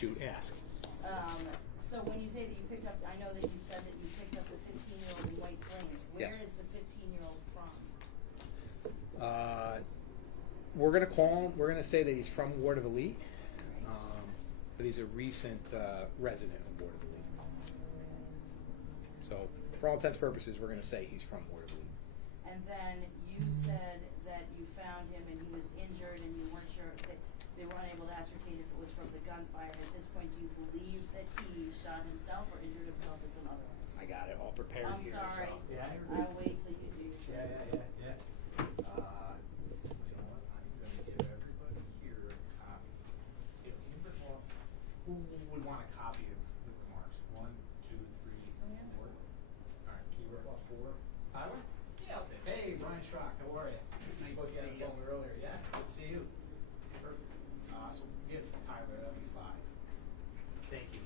shoot, ask. So when you say that you picked up, I know that you said that you picked up the 15-year-old in White Plains. Where Yes. is the 15-year-old from? We're gonna call him. We're gonna say that he's from Watervliet, but he's a recent resident of Watervliet. So, for all intents and purposes, we're gonna say he's from Watervliet. And then you said that you found him and he was injured and you weren't sure, that they were unable to ascertain if it was from the gunfire. At this point, do you believe that he shot himself or injured himself in some other way? I got it all prepared I'm here. sorry. So. Yeah, I'll wait till you do your Yeah. You know what? I'm going to give everybody here a copy. Can you rip off? Who would want a copy of the remarks? 1, 2, 3, 4. All right. Can you rip off 4? Tyler? Yeah. Hey, Brian Schrock. How are you? Nice to see you. Earlier. Yeah. Good to see you. Perfect. So give Tyler. That'll be 5. Thank you.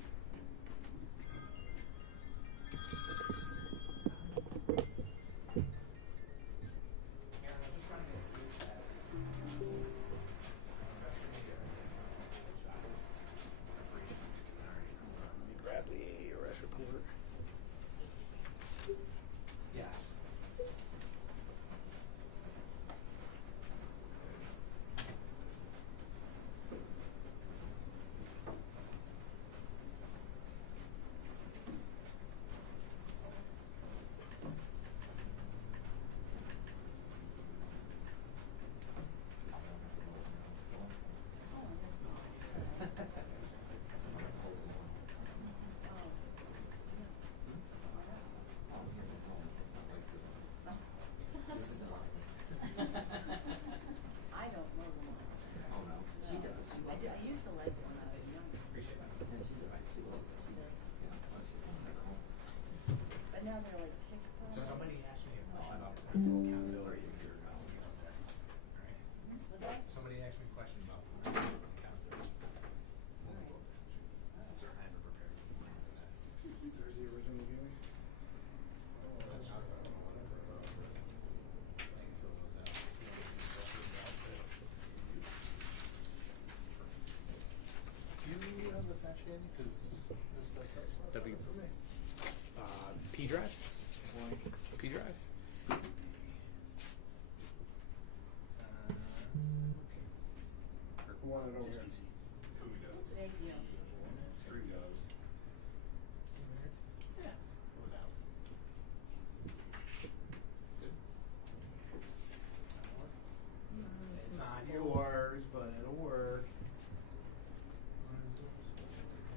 Grab the arrest report. Yes. I don't know them all. Oh, no. She does. She loves I used to like them when I was younger. Appreciate that. Yeah, she does. She loves it. She does. Yeah, well, she's on that call. But now they're like tick problems. Somebody asked me a question about Accountability. accountability. Right. Was that? Somebody asked me a question about accountability. So I had to prepare. There's the original viewing. That's not- Do you have the patch handy? Because this stuff starts That'd be- for me. P drive? P drive? Who wanted it over here? Who goes? Thank you. 3 goes. Yeah. Without. Good. It's not yours, but it'll work. Yes.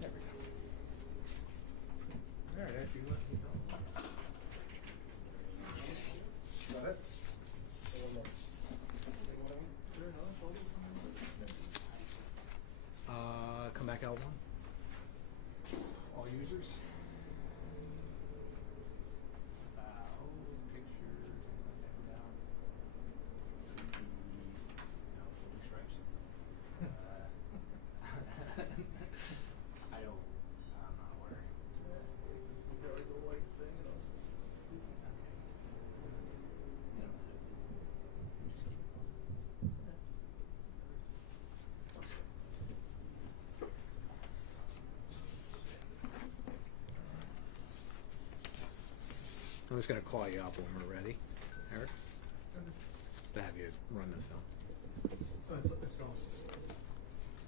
There we go. All right, actually, let me know. Got it? One more. Take one of them? Sure, no, it's all good. Come back out one. All users. Pictures. Down. No, blue stripes. I'm not aware. Got like a white thing and also. You don't have to. Just keep it I'm just going to call you up when we're ready, Eric, to have you run the film. Oh, it's going.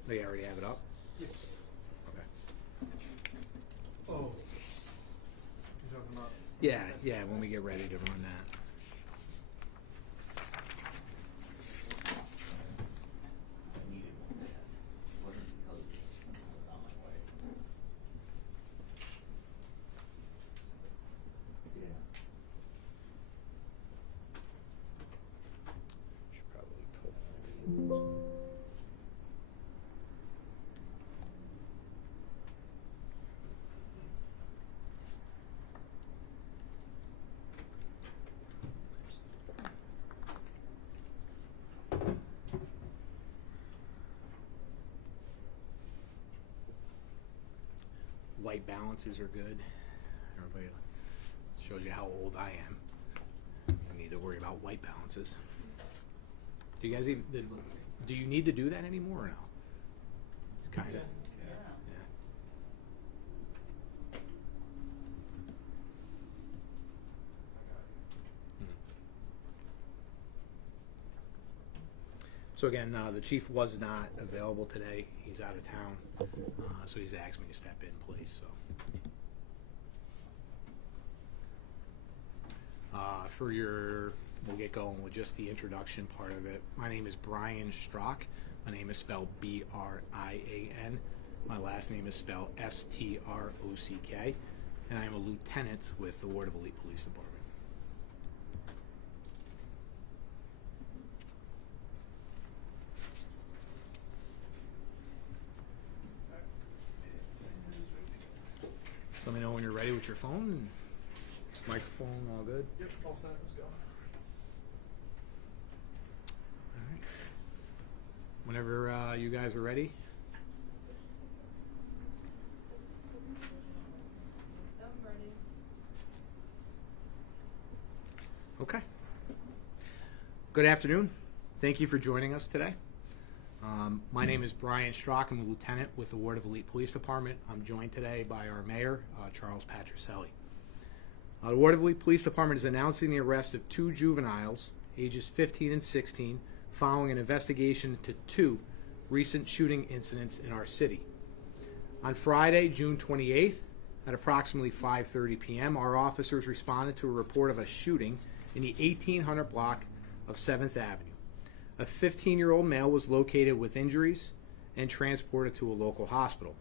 They already have it up? Yes. Okay. Oh. You're talking about? Yeah, when we get ready to run that. I needed one bad. It wasn't because I was on my way. Yeah. Should probably put white balances are good. Everybody shows you how old I am. I need to worry about white balances. Do you guys even do you need to do that anymore or no? It's kind of. Yeah. So again, the chief was not available today. He's out of town, so he's asked me to step in, please. So, we'll get going with just the introduction part of it. My name is Brian Strock. My name is spelled B-R-I-A-N. My last name is spelled S-T-R-O-C-K, and I am a lieutenant with the Watervliet Police Department. Let me know when you're ready with your phone. Microphone, all good? Yep, all set, let's go. All right. Whenever you guys are ready. I'm ready. Okay. Good afternoon. Thank you for joining us today. My name is Brian Strock. I'm a lieutenant with the Watervliet Police Department. I'm joined today by our mayor, Charles Patricelli. The Watervliet Police Department is announcing the arrest of 2 juveniles, ages 15 and 16, following an investigation into 2 recent shooting incidents in our city. On Friday, June 28th, at approximately 5:30 p.m., our officers responded to a report of a shooting in the 1800 block of 7th Avenue. A 15-year-old male was located with injuries and transported to a local hospital.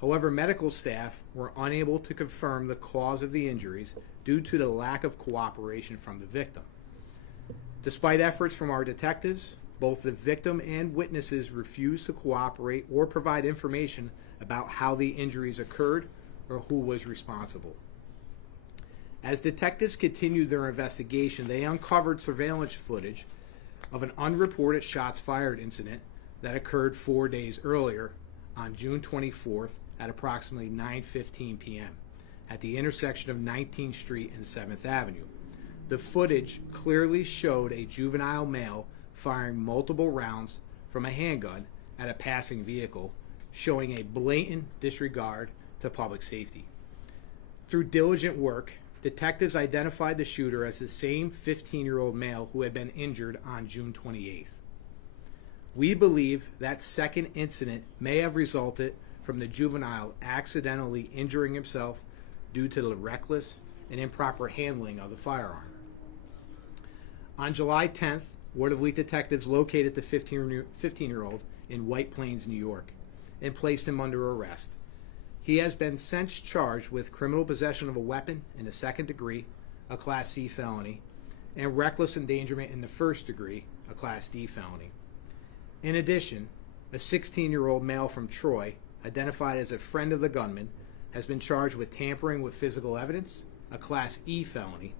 However, medical staff were unable to confirm the cause of the injuries due to the lack of cooperation from the victim. Despite efforts from our detectives, both the victim and witnesses refused to cooperate or provide information about how the injuries occurred or who was responsible. As detectives continued their investigation, they uncovered surveillance footage of an unreported shots fired incident that occurred 4 days earlier on June 24th at approximately 9:15 p.m. at the intersection of 19th Street and 7th Avenue. The footage clearly showed a juvenile male firing multiple rounds from a handgun at a passing vehicle, showing a blatant disregard to public safety. Through diligent work, detectives identified the shooter as the same 15-year-old male who had been injured on June 28th. We believe that second incident may have resulted from the juvenile accidentally injuring himself due to the reckless and improper handling of the firearm. On July 10th, Watervliet detectives located the 15-year-old in White Plains, New York, and placed him under arrest. He has been since charged with criminal possession of a weapon in the second degree, a Class C felony, and reckless endangerment in the first degree, a Class D felony. In addition, a 16-year-old male from Troy, identified as a friend of the gunman, has been charged with tampering with physical evidence, a Class E felony,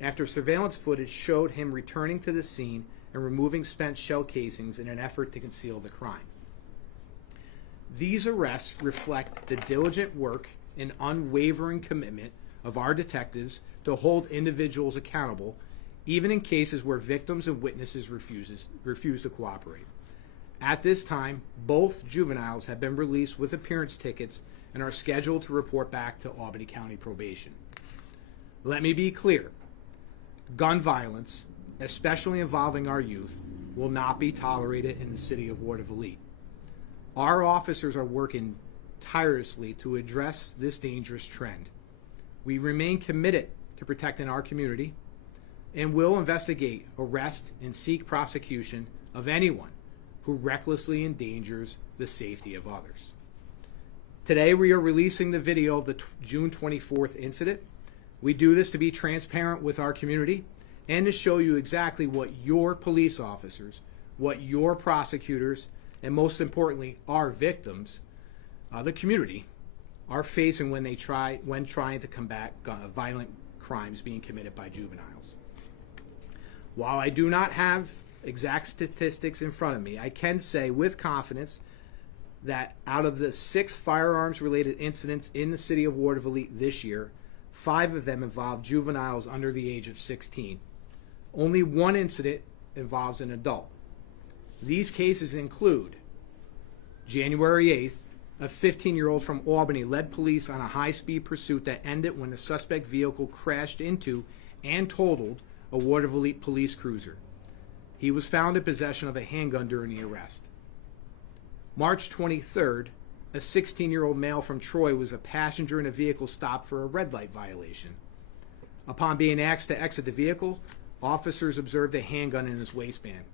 after surveillance footage showed him returning to the scene and removing spent shell casings in an effort to conceal the crime. These arrests reflect the diligent work and unwavering commitment of our detectives to hold individuals accountable, even in cases where victims and witnesses refuse to cooperate. At this time, both juveniles have been released with appearance tickets and are scheduled to report back to Albany County Probation. Let me be clear. Gun violence, especially involving our youth, will not be tolerated in the city of Watervliet. Our officers are working tirelessly to address this dangerous trend. We remain committed to protecting our community and will investigate, arrest, and seek prosecution of anyone who recklessly endangers the safety of others. Today we are releasing the video of the June 24th incident. We do this to be transparent with our community and to show you exactly what your police officers, what your prosecutors, and most importantly, our victims, the community, are facing when trying to combat violent crimes being committed by juveniles. While I do not have exact statistics in front of me, I can say with confidence that out of the 6 firearms-related incidents in the city of Watervliet this year, 5 of them involved juveniles under the age of 16. Only 1 incident involves an adult. These cases include January 8th, a 15-year-old from Albany led police on a high-speed pursuit that ended when the suspect vehicle crashed into and totaled a Watervliet police cruiser. He was found in possession of a handgun during the arrest. March 23rd, a 16-year-old male from Troy was a passenger in a vehicle stopped for a red light violation. Upon being asked to exit the vehicle, officers observed a handgun in his waistband.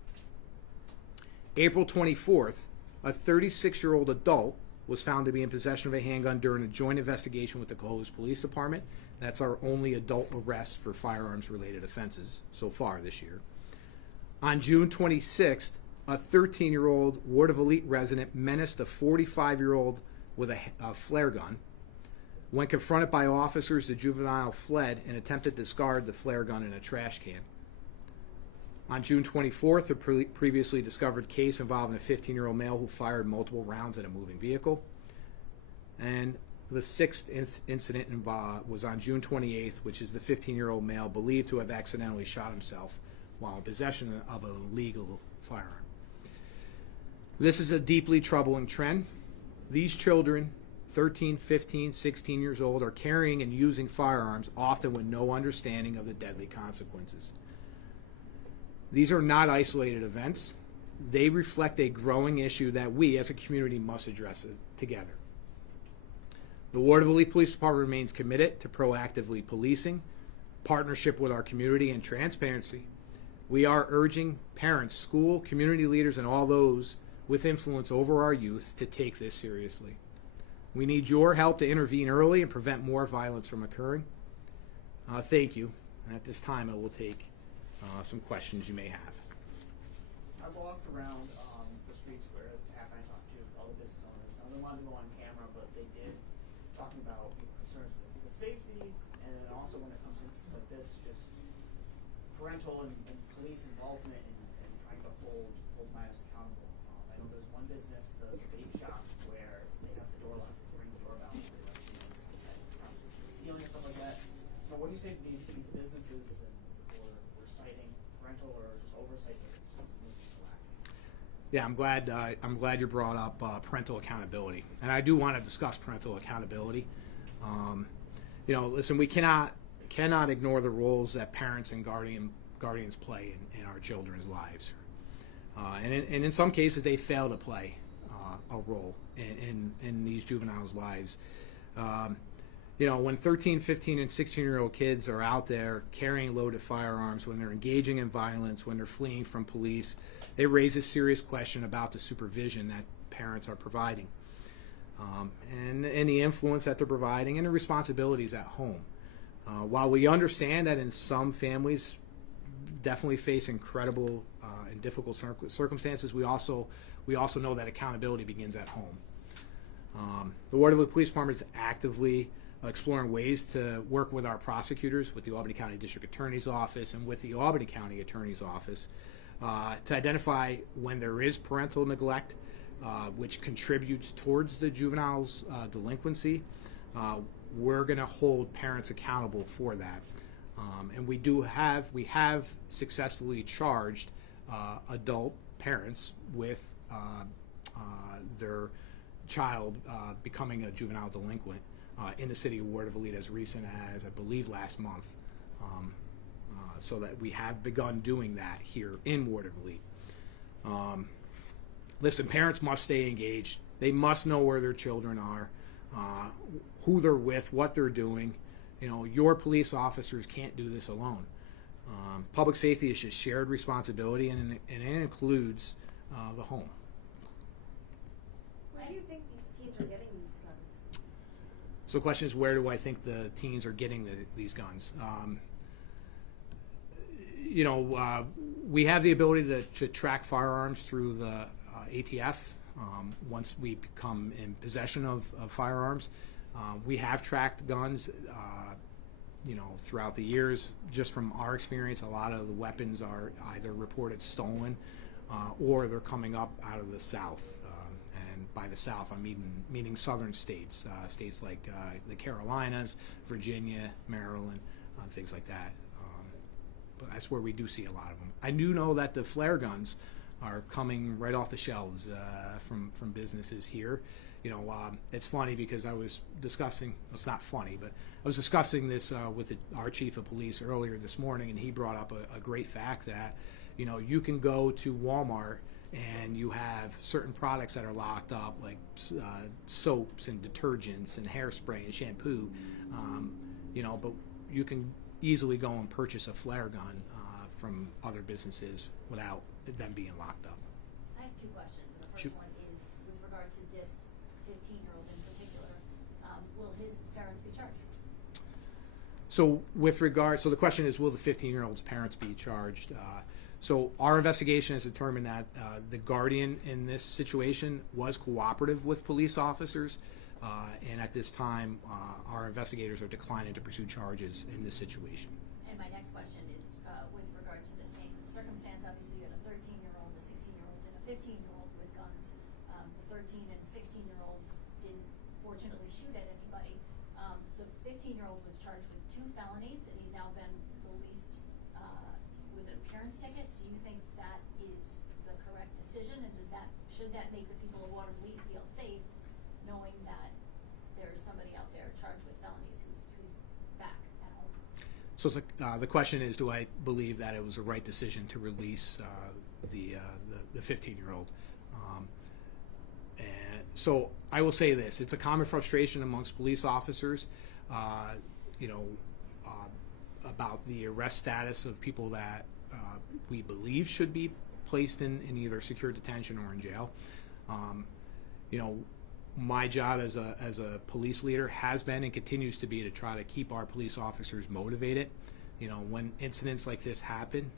April 24th, a 36-year-old adult was found to be in possession of a handgun during a joint investigation with the Cohoes Police Department. That's our only adult arrest for firearms-related offenses so far this year. On June 26th, a 13-year-old Watervliet resident menaced a 45-year-old with a flare gun. When confronted by officers, the juvenile fled and attempted to discard the flare gun in a trash can. On June 24th, a previously discovered case involving a 15-year-old male who fired multiple rounds at a moving vehicle. And the 6th incident was on June 28th, which is the 15-year-old male believed to have accidentally shot himself while in possession of an illegal firearm. This is a deeply troubling trend. These children, 13, 15, 16 years old, are carrying and using firearms, often with no understanding of the deadly consequences. These are not isolated events. They reflect a growing issue that we as a community must address together. The Watervliet Police Department remains committed to proactively policing, partnership with our community, and transparency. We are urging parents, school, community leaders, and all those with influence over our youth to take this seriously. We need your help to intervene early and prevent more violence from occurring. Thank you. And at this time, I will take some questions you may have. I walked around the streets where this happened. I talked to all the business owners. Now, they wanted to go on camera, but they did, talking about concerns with the safety, and then also when it comes to instances like this, just parental and police involvement in trying to hold minors accountable. I know there's one business, the vape shop, where they have the door locked, they ring the doorbell, and they let you know stealing and stuff like that. So what do you say to these businesses or citing parental or just oversight that it's just missing lacking? Yeah, I'm glad you brought up parental accountability, and I do want to discuss parental accountability. Listen, we cannot ignore the roles that parents and guardians play in our children's lives, and in some cases they fail to play a role in these juveniles' lives. When 13, 15, and 16-year-old kids are out there carrying loaded firearms, when they're engaging in violence, when they're fleeing from police, they raise a serious question about the supervision that parents are providing, and the influence that they're providing, and the responsibilities at home. While we understand that in some families definitely face incredible and difficult circumstances, we also know that accountability begins at home. The Watervliet Police Department is actively exploring ways to work with our prosecutors, with the Albany County District Attorney's Office, and with the Albany County Attorney's Office to identify when there is parental neglect, which contributes towards the juvenile's delinquency. We're going to hold parents accountable for that. And we have successfully charged adult parents with their child becoming a juvenile delinquent in the city of Watervliet as recent as, I believe, last month. So that we have begun doing that here in Watervliet. Listen, parents must stay engaged. They must know where their children are, who they're with, what they're doing. Your police officers can't do this alone. Public safety is just shared responsibility, and it includes the home. Why do you think these teens are getting these guns? So the question is, where do I think the teens are getting these guns? We have the ability to track firearms through the ATF once we become in possession of firearms. We have tracked guns, throughout the years. Just from our experience, a lot of the weapons are either reported stolen or they're coming up out of the South. And by the South, I'm meaning southern states, states like the Carolinas, Virginia, Maryland, things like that. But that's where we do see a lot of them. I do know that the flare guns are coming right off the shelves from businesses here. You know, it's funny because I was discussing, well, it's not funny, but I was discussing this with our chief of police earlier this morning, and he brought up a great fact that, you know, you can go to Walmart and you have certain products that are locked up, like soaps and detergents and hairspray and shampoo, you know, but you can easily go and purchase a flare gun from other businesses without them being locked up. I have two questions, and the first Shoot. one is with regard to this 15-year-old in particular, will his parents be charged? So with regard, so the question is, will the 15-year-old's parents be charged? So our investigation has determined that the guardian in this situation was cooperative with police officers, and at this time, our investigators are declining to pursue charges in this situation. And my next question is with regard to the same circumstance. Obviously, you had a 13-year-old, a 16-year-old, and a 15-year-old with guns. The 13 and 16-year-olds didn't fortunately shoot at anybody. The 15-year-old was charged with 2 felonies, and he's now been released with an appearance ticket. Do you think that is the correct decision, and should that make the people of Watervliet feel safe, knowing that there's somebody out there charged with felonies who's back at home? So it's the question is, do I believe that it was the right decision to release the 15-year-old? And so I will say this: it's a common frustration amongst police officers, you know, about the arrest status of people that we believe should be placed in either secure detention or in jail. You know, my job as a police leader has been and continues to be to try to keep our police officers motivated. You know, when incidents like this happen,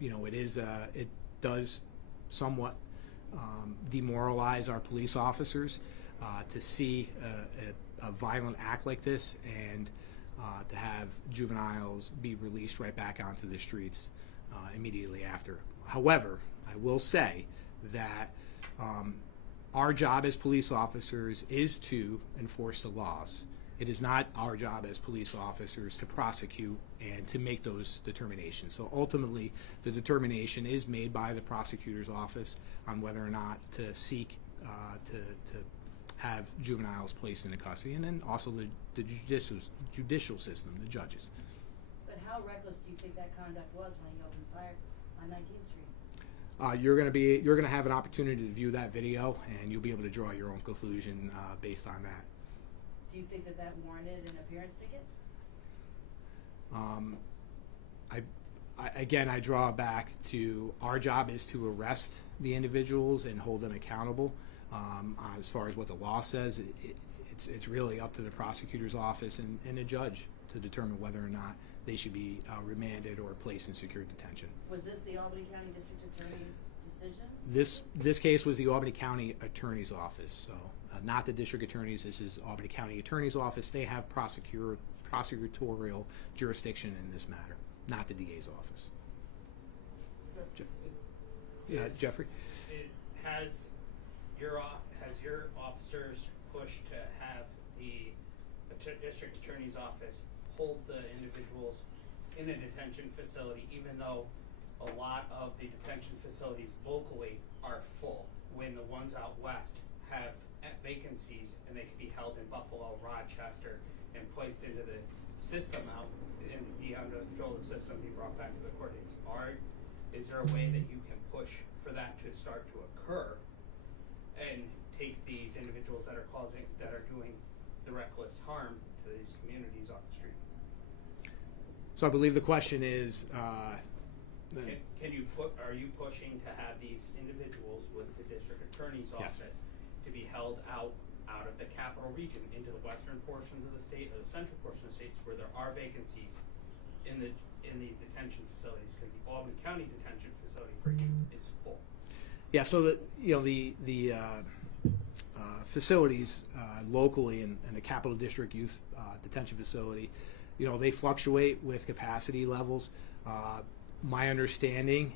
you know, it does somewhat demoralize our police officers to see a violent act like this, and to have juveniles be released right back onto the streets immediately after. However, I will say that our job as police officers is to enforce the laws. It is not our job as police officers to prosecute and to make those determinations. So ultimately, the determination is made by the prosecutor's office on whether or not to seek to have juveniles placed into custody, and then also the judicial system, the judges. But how reckless do you think that conduct was when he opened fire on 19th Street? You're gonna have an opportunity to view that video, and you'll be able to draw your own conclusion based on that. Do you think that warranted an appearance ticket? I draw back to our job is to arrest the individuals and hold them accountable. As far as what the law says, it's really up to the prosecutor's office and a judge to determine whether or not they should be remanded or placed in secure detention. Was this the Albany County District Attorney's decision? This case was the Albany County Attorney's Office, so not the District Attorney's. This is Albany County Attorney's Office. They have prosecutorial jurisdiction in this matter, not the DA's office. Jeffrey? Has your officers pushed to have the district attorney's office hold the individuals in a detention facility, even though a lot of the detention facilities locally are full, when the ones out west have vacancies and they can be held in Buffalo, Rochester, and placed into the system out and be under the control of the system, be brought back to the court dates? Is there a way that you can push for that to start to occur and take these individuals that are doing the reckless harm to these communities off the street? So I believe the question is, are you pushing to have these individuals with the district attorney's Yes. office to be held out of the capital region into the western portions of the state or the central portion of the states where there are vacancies in these detention facilities, because the Albany County detention facility for youth is full? Yeah, so the facilities locally in the Capital District Youth Detention Facility, they fluctuate with capacity levels. My understanding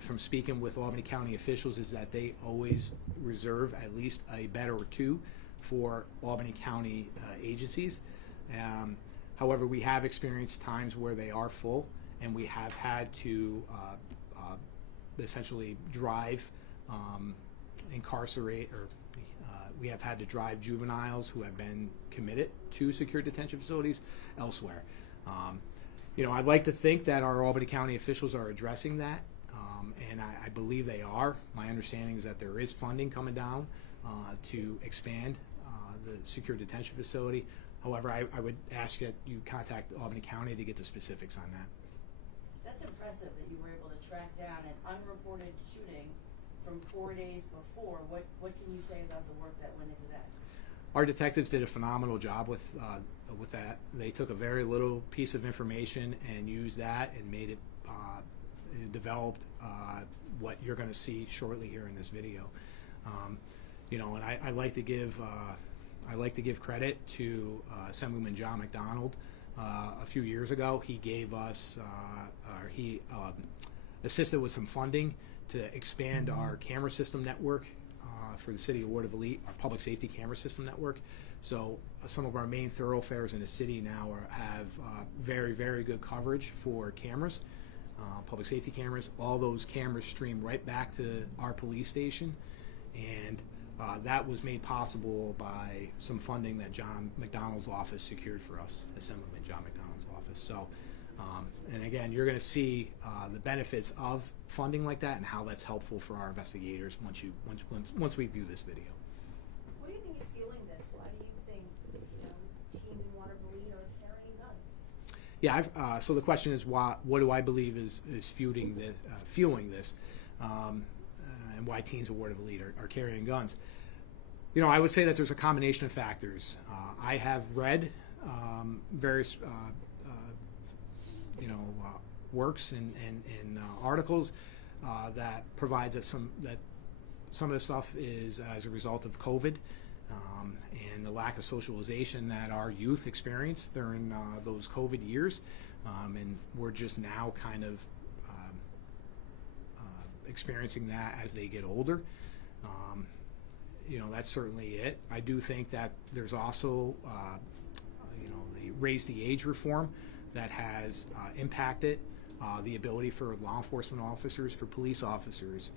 from speaking with Albany County officials is that they always reserve at least a bed or two for Albany County agencies. However, we have experienced times where they are full, and we have had to essentially drive, incarcerate, or we have had to drive juveniles who have been committed to secure detention facilities elsewhere. I'd like to think that our Albany County officials are addressing that, and I believe they are. My understanding is that there is funding coming down to expand the secure detention facility. However, I would ask that you contact Albany County to get the specifics on that. That's impressive that you were able to track down an unreported shooting from 4 days before. What can you say about the work that went into that? Our detectives did a phenomenal job with that. They took a very little piece of information and used that and made it developed what you're going to see shortly here in this video. And I like to give credit to Assemblyman John McDonald. A few years ago, he gave us he assisted with some funding to expand our camera system network for the city of Watervliet, our public safety camera system network. So some of our main thoroughfares in the city now have very, very good coverage for cameras, public safety cameras. All those cameras stream right back to our police station, and that was made possible by some funding that John McDonald's office secured for us, Assemblyman John McDonald's office. So, and again, you're going to see the benefits of funding like that and how that's helpful for our investigators once we view this video. What do you think is fueling this? Why do you think teens in Watervliet are carrying guns? Yeah, so the question is, what do I believe is fueling this, and why teens in Watervliet are carrying guns? I would say that there's a combination of factors. I have read various works and articles that provides that some of the stuff is as a result of COVID and the lack of socialization that our youth experienced during those COVID years, and we're just now kind of experiencing that as they get older. That's certainly it. I do think that there's also the raise the age reform that has impacted the ability for law enforcement officers, for police officers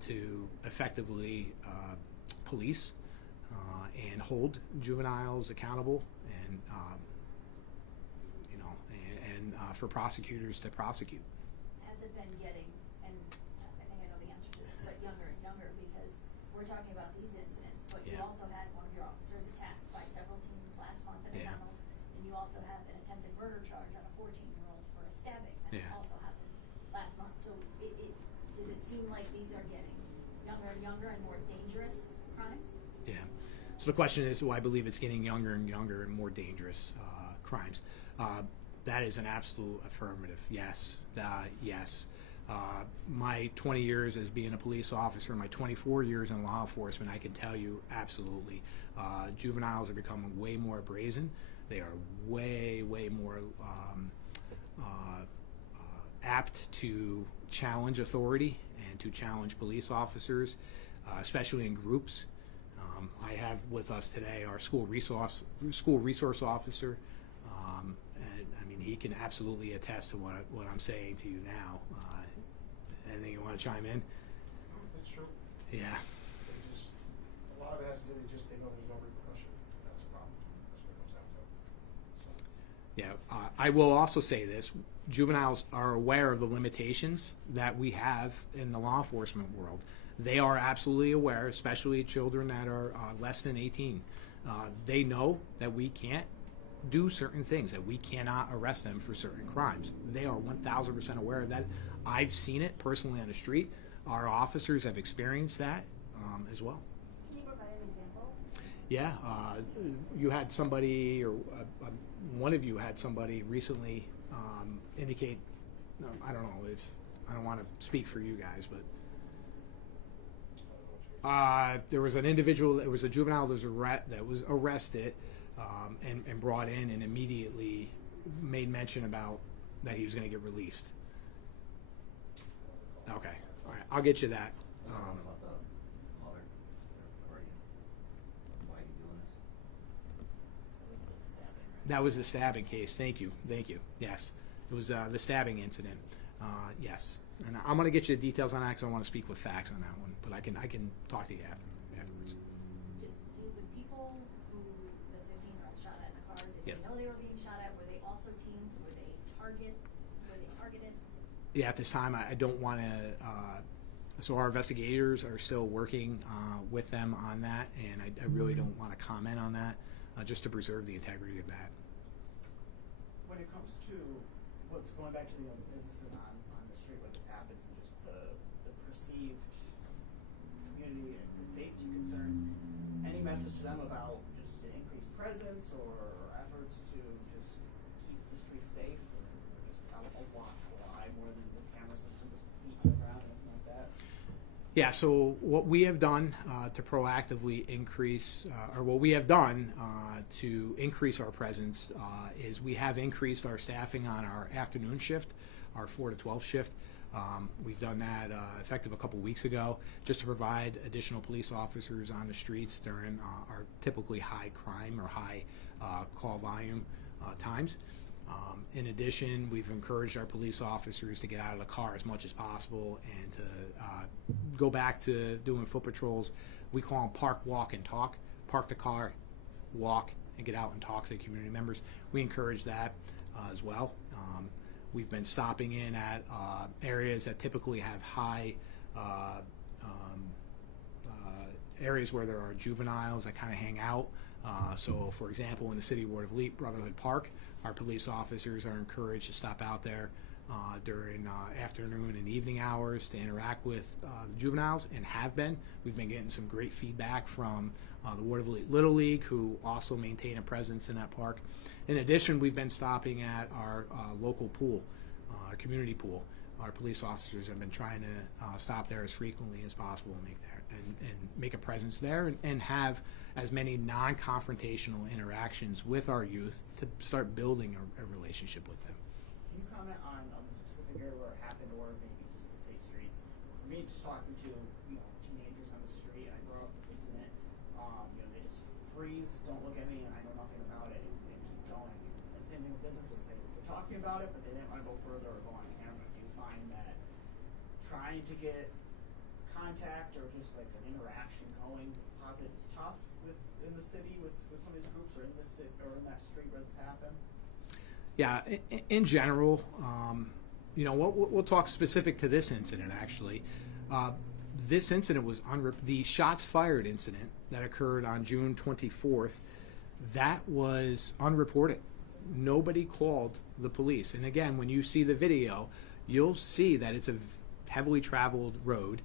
to effectively police and hold juveniles accountable, and for prosecutors to prosecute. Has it been getting, and I think I know the answer to this, but younger and younger, because we're talking about these incidents, but you Yeah. also had one of your officers attacked by several teens last month at Yeah. McDonald's, and you also have an attempted murder charge on a 14-year-old for a stabbing that Yeah. also happened last month. So does it seem like these are getting younger and younger and more dangerous crimes? Yeah. So the question is, do I believe it's getting younger and younger and more dangerous crimes? That is an absolute affirmative. Yes. Yes. My 20 years as being a police officer, my 24 years in law enforcement, I can tell you absolutely, juveniles are becoming way more brazen. They are way, way more apt to challenge authority and to challenge police officers, especially in groups. I have with us today our school resource officer, and I mean, he can absolutely attest to what I'm saying to you now. Anything you want to chime in? That's true. Yeah. A lot of it has to do, they know there's no repercussion. That's a problem. That's what it comes down to. So. Yeah, I will also say this. Juveniles are aware of the limitations that we have in the law enforcement world. They are absolutely aware, especially children that are less than 18. They know that we can't do certain things, that we cannot arrest them for certain crimes. They are 1,000% aware of that. I've seen it personally on the street. Our officers have experienced that as well. Can you provide an example? Yeah, you had somebody, or one of you had somebody recently indicate, I don't know if, I don't want to speak for you guys, but there was an individual, it was a juvenile that was arrested and brought in, and immediately made mention about that he was going to get released. Okay, all right, I'll get you that. Something about the mother, their guardian. Why are you doing this? That was the stabbing case. Thank you. Yes, it was the stabbing incident. Yes, and I'm going to get you the details on that because I want to speak with facts on that one. But I can talk to you afterwards. Do the people who the 15-year-old shot at in the car, did Yep. they know they were being shot at? Were they also teens? Were they targeted? Yeah, at this time, I don't want to. So our investigators are still working with them on that, and I really don't want to comment on that, just to preserve the integrity of that. When it comes to what's going back to the businesses on the street where this happens and just the perceived community and safety concerns, any message to them about just an increased presence or efforts to just keep the street safe or just a watchful eye more than the camera system just feet on the ground and anything like that? Yeah, so what we have done to proactively increase, or what we have done to increase our presence is we have increased our staffing on our afternoon shift, our 4 to 12 shift. We've done that effective a couple weeks ago just to provide additional police officers on the streets during our typically high crime or high call volume times. In addition, we've encouraged our police officers to get out of the car as much as possible and to go back to doing foot patrols. We call them park, walk, and talk. Park the car, walk, and get out and talk to the community members. We encourage that as well. We've been stopping in at areas that typically have high areas where there are juveniles that kind of hang out. So, for example, in the city of Watervliet, Brotherhood Park, our police officers are encouraged to stop out there during afternoon and evening hours to interact with the juveniles, and have been. We've been getting some great feedback from the Watervliet Little League, who also maintain a presence in that park. In addition, we've been stopping at our local pool, our community pool. Our police officers have been trying to stop there as frequently as possible and make a presence there, and have as many non-confrontational interactions with our youth to start building a relationship with them. Can you comment on the specific area where it happened, or maybe just the state streets? For me, just talking to teenagers on the street, I grew up with this incident. They just freeze, don't look at me, and I know nothing about it, and keep going. And same thing with businesses; they're talking about it, but they didn't want to go further or go on camera. Do you find that trying to get contact or just like an interaction going positive is tough in the city with some of these groups, or in this or in that street where this happened? Yeah, in general, we'll talk specific to this incident, actually. This incident was the shots fired incident that occurred on June 24th. That was unreported. Nobody called the police. And again, when you see the video, you'll see that it's a heavily traveled road.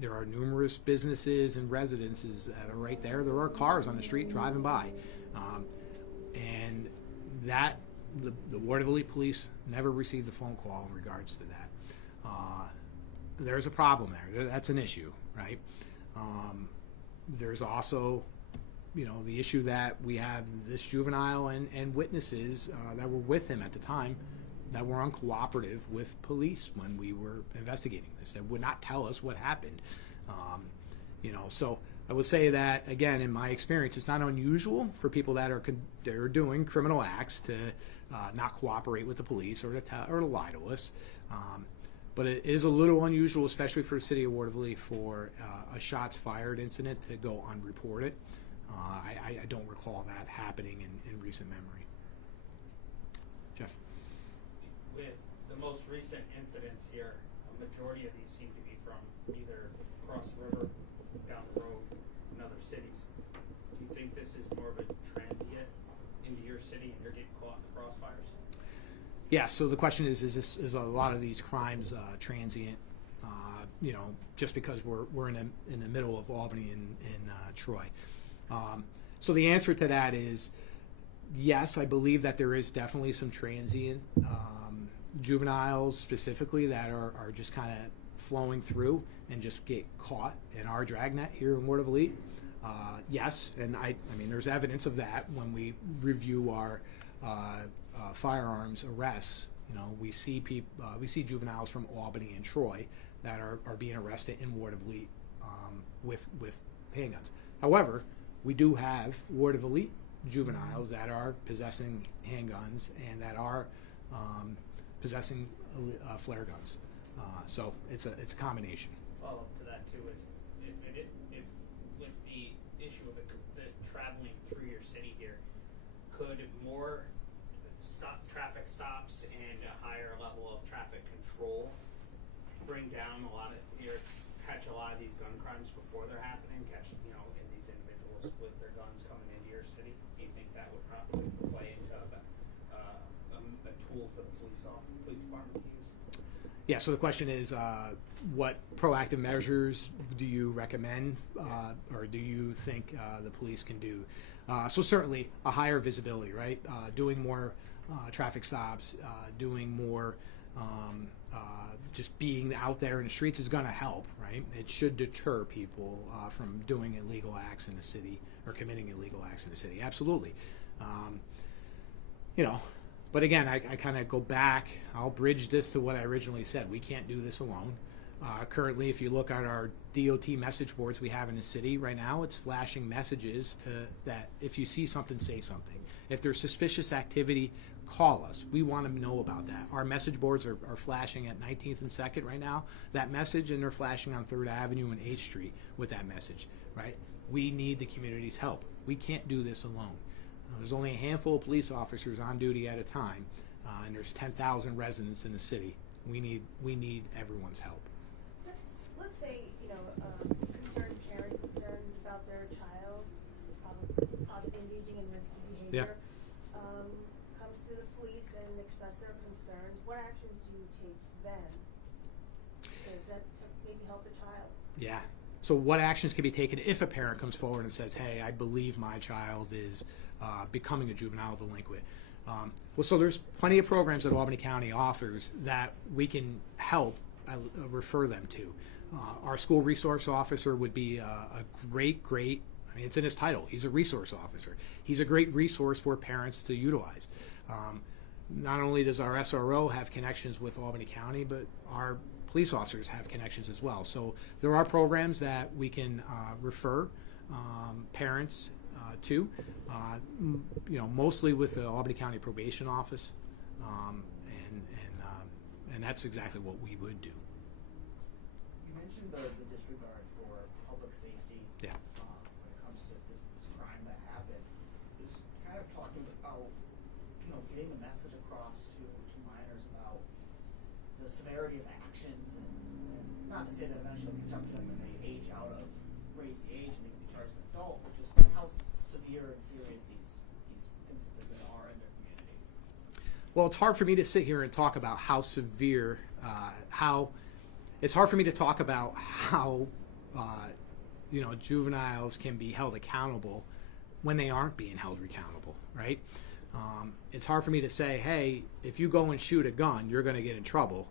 There are numerous businesses and residences that are right there. There are cars on the street driving by. And that the Watervliet police never received a phone call in regards to that. There's a problem there. That's an issue, right? There's also, the issue that we have this juvenile and witnesses that were with him at the time that were uncooperative with police when we were investigating this. They would not tell us what happened. So I would say that, again, in my experience, it's not unusual for people that are doing criminal acts to not cooperate with the police or to lie to us. But it is a little unusual, especially for the city of Watervliet, for a shots fired incident to go unreported. I don't recall that happening in recent memory. Jeff? With the most recent incidents here, a majority of these seem to be from either across the river, down the road, in other cities. Do you think this is more of a transient into your city and you're getting caught in the crossfires? Yeah, so the question is a lot of these crimes transient, just because we're in the middle of Albany and Troy. So the answer to that is yes, I believe that there is definitely some transient juveniles specifically that are just kind of flowing through and just get caught in our dragnet here in Watervliet. Yes, and I mean there's evidence of that when we review our firearms arrests You know, we see juveniles from Albany and Troy that are being arrested in Watervliet with handguns. However, we do have Watervliet juveniles that are possessing handguns and that are possessing flare guns. So it's a combination. Follow up to that too is if with the issue of the traveling through your city here, could more traffic stops and a higher level of traffic control bring down catch a lot of these gun crimes before they're happening, in these individuals with their guns coming into your city? Do you think that would probably play into a tool for the police department to use? Yeah, so the question is, what proactive measures do you recommend, or do you think the police can do? So certainly a higher visibility, right? Doing more traffic stops, doing more just being out there in the streets is going to help, right? It should deter people from doing illegal acts in the city or committing illegal acts in the city. Absolutely. But again, I kind of go back. I'll bridge this to what I originally said. We can't do this alone. Currently, if you look at our DOT message boards we have in the city right now, it's flashing messages that if you see something, say something. If there's suspicious activity, call us. We want to know about that. Our message boards are flashing at 19th and 2nd right now, that message, and they're flashing on 3rd Avenue and 8th Street with that message, right? We need the community's help. We can't do this alone. There's only a handful of police officers on duty at a time, and there's 10,000 residents in the city. We need everyone's help. Let's say, concerned parent concerned about their child possibly engaging in risky behavior, comes to the police and express their concerns. What actions do you take then to maybe help the child? Yeah. So what actions can be taken if a parent comes forward and says, hey, I believe my child is becoming a juvenile delinquent? So there's plenty of programs that Albany County offers that we can help refer them to. Our school resource officer would be a great, I mean, it's in his title. He's a resource officer. He's a great resource for parents to utilize. Not only does our SRO have connections with Albany County, but our police officers have connections as well. So there are programs that we can refer parents to, mostly with the Albany County Probation Office, and that's exactly what we would do. You mentioned the disregard for public safety. Yeah. When it comes to this crime that happened, just kind of talking about, getting the message across to minors about the severity of actions, and not to say that eventually it'll catch up to them when they raise the age and they can be charged as an adult, but just how severe and serious these incidents are in their community. Well, it's hard for me to sit here and talk about how severe, it's hard for me to talk about how, juveniles can be held accountable when they aren't being held accountable, right? It's hard for me to say, hey, if you go and shoot a gun, you're going to get in trouble,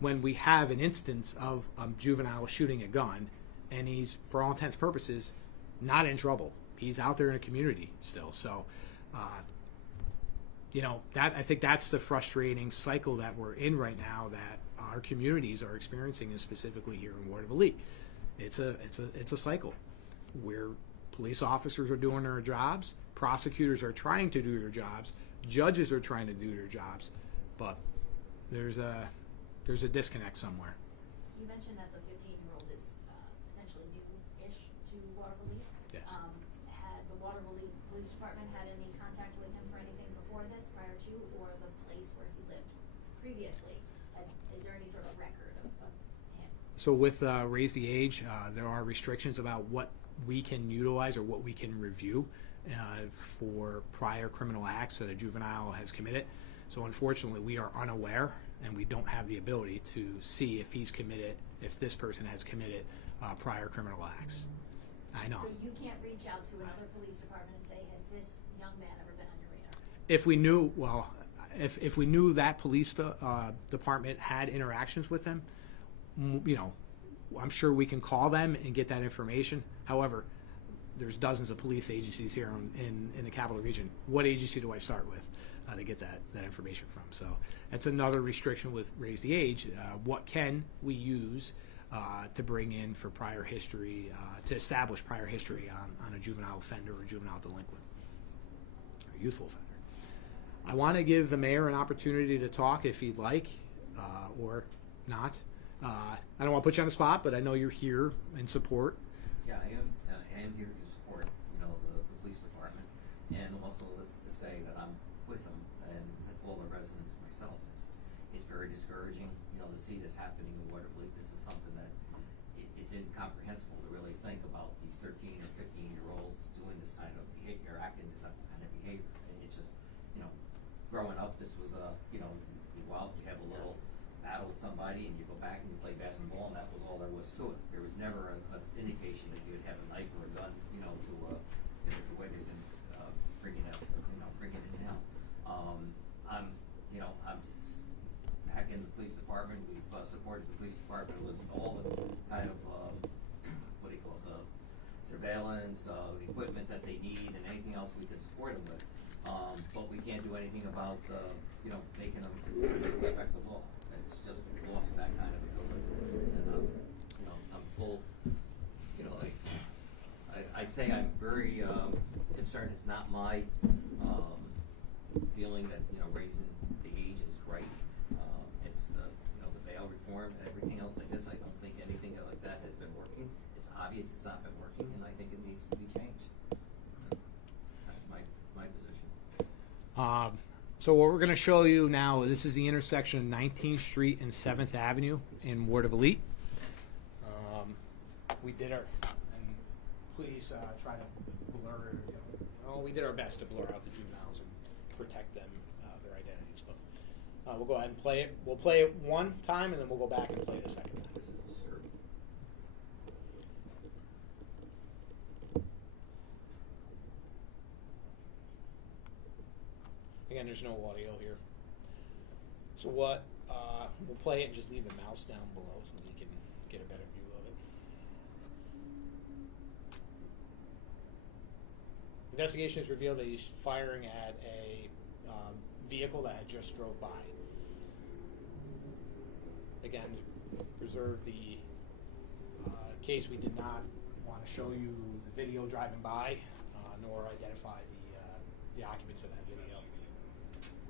when we have an instance of a juvenile shooting a gun and he's, for all intents and purposes, not in trouble. He's out there in the community still. So, I think that's the frustrating cycle that we're in right now that our communities are experiencing, and specifically here in Watervliet. It's a cycle where police officers are doing their jobs, prosecutors are trying to do their jobs, judges are trying to do their jobs, but there's a disconnect somewhere. You mentioned that the 15-year-old is potentially new-ish to Watervliet. Yes. Had the Watervliet Police Department had any contact with him for anything before this, prior to, or the place where he lived previously? Is there any sort of record of him? So with Raise the Age, there are restrictions about what we can utilize or what we can review for prior criminal acts that a juvenile has committed. So unfortunately, we are unaware, and we don't have the ability to see if this person has committed prior criminal acts. I know. So you can't reach out to another police department and say, has this young man ever been on your radar? If we knew, if we knew that police department had interactions with them, I'm sure we can call them and get that information. However, there's dozens of police agencies here in the capital region. What agency do I start with? to get that information from. So that's another restriction with raise the age. What can we use to bring in for prior history, to establish prior history on a juvenile offender or juvenile delinquent or youthful offender? I want to give the mayor an opportunity to talk if he'd like, or not. I don't want to put you on the spot, but I know you're here in support. Yeah, I am here to support, the police department, and also to say that I'm with them and with all the residents myself. It's very discouraging, to see this happening in Watervliet. This is something that it's incomprehensible to really think about these 13 or 15-year-olds doing this kind of behavior, acting this kind of behavior. And it's just, growing up, this was you go out, you have a little battle with somebody, and you go back and you play basketball, and that was all there was to it. There was never an indication that you would have a knife or a gun, to whether you can bring it in now. I'm back in the police department. We've supported the police department with all the kind of the surveillance, the equipment that they need, and anything else we can support them with. But we can't do anything about making them respect the law. It's just lost that kind of ability, and I'm full. I'd say I'm very concerned. It's not my feeling that raising the age is right. It's the bail reform and everything else like this. I don't think anything like that has been working. It's obvious it's not been working, and I think it needs to be changed. That's my position. So what we're going to show you now, this is the intersection of 19th Street and 7th Avenue in Watervliet. We did our, and please try to blur, we did our best to blur out the juveniles and protect them, their identities. But we'll go ahead and play it. We'll play it one time, and then we'll go back and play it a second time. This is disturbing. Again, there's no audio here. So what, we'll play it and just leave the mouse down below so you can get a better view of it. Investigations revealed that he's firing at a vehicle that had just drove by. Again, to preserve the case, we did not want to show you the video driving by, nor identify the occupants of that video.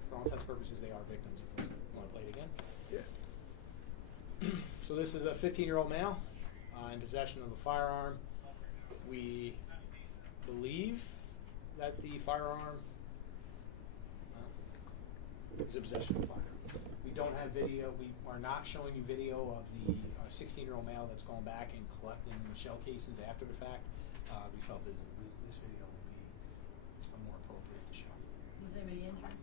For all intents and purposes, they are victims of this. You want to play it again? Yeah. So this is a 15-year-old male in possession of a firearm. We believe that the firearm is a possession of a firearm. We don't have video. We are not showing you video of the 16-year-old male that's going back and collecting shell casings after the fact. We felt this video would be more appropriate to show. Was anybody injured?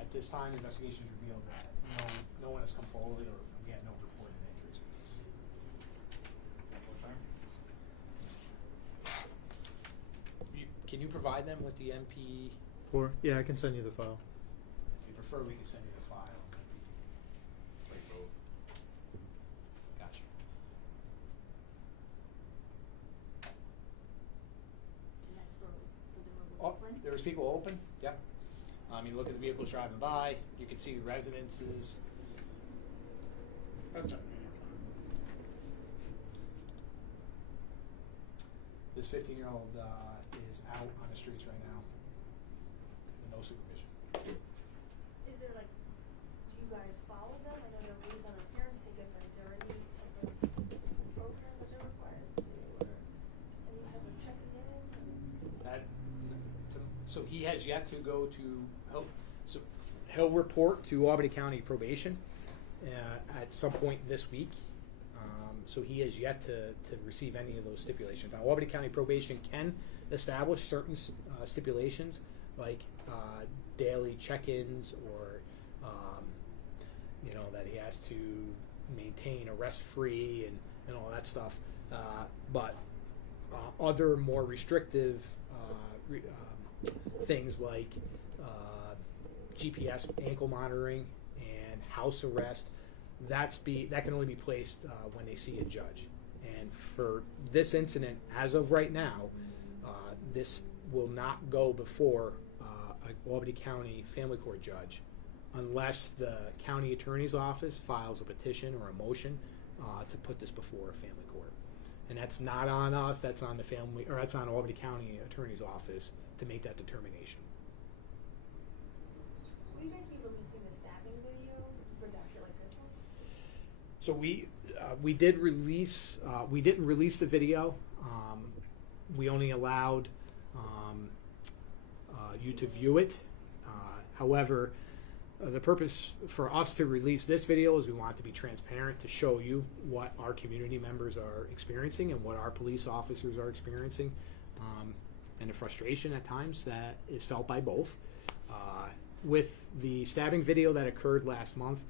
At this time, investigations revealed that no one has come forward, or we had no reported injuries with this. Can you provide them with the MP? Yeah, I can send you the file. If you prefer, we can send you the file. Gotcha. And that store was presumably Oh, open? there was people open. Yep. You look at the vehicles driving by. You can see the residences. That's not This 15-year-old is out on the streets right now with no supervision. Is there do you guys follow them? I know they're raised on a parent's ticket, but is there any type of program that they're required to do, or any type of checking in? So he has yet to go to he'll report to Albany County Probation at some point this week. So he has yet to receive any of those stipulations. Now, Albany County Probation can establish certain stipulations, like daily check-ins, or that he has to maintain arrest-free and all that stuff. But other more restrictive things like GPS ankle monitoring and house arrest, that can only be placed when they see a judge. And for this incident, as of right now, this will not go before a Albany County Family Court judge unless the county attorney's office files a petition or a motion to put this before a family court. And that's not on us, that's on the family, or that's on Albany County Attorney's Office to make that determination. Will you guys be releasing the stabbing video for Dr. like this one? So we didn't release the video. We only allowed you to view it. However, the purpose for us to release this video is we want to be transparent to show you what our community members are experiencing and what our police officers are experiencing, and the frustration at times that is felt by both. With the stabbing video that occurred last month,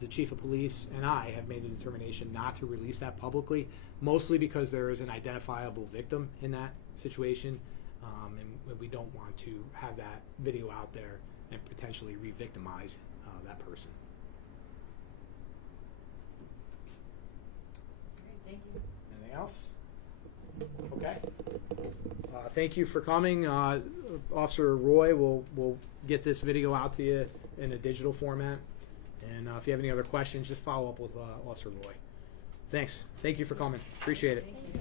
the chief of police and I have made a determination not to release that publicly, mostly because there is an identifiable victim in that situation, and we don't want to have that video out there and potentially re-victimize that person. Great, thank you. Anything else? Okay. Thank you for coming. Officer Roy will get this video out to you in a digital format. And if you have any other questions, just follow up with Officer Roy. Thanks. Thank you for coming. Appreciate it. Thank you.